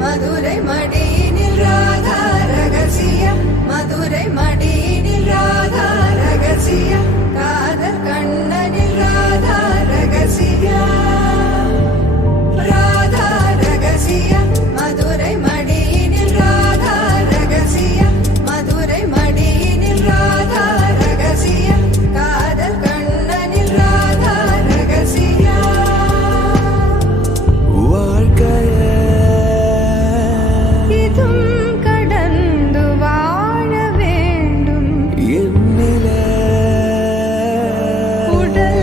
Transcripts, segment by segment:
மதுரை மடியினில் ராதா ரகசியம், மதுரை மடியினில் ராதா ரகசியம், காதல் கண்ணனில் ராதா ரகசியம், ராதா ரகசியம், மதுரை மடியினில் ராதா ரகசியம், மதுரை மடியினில் ராதா ரகசியம், காதல் கண்ணனில் ராதா ரகசியம். கடந்து வாழ வேண்டும் என்னில உடல்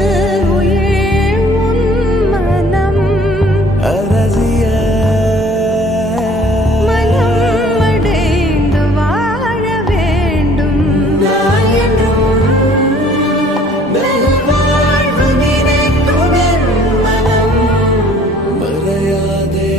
உயிர் உன் மனம் அரசிய மனம் அடைந்து வாழ வேண்டும் நான் என்றும் நல்வாழ்வு நினைக்கும் என் மனம் மறையாதே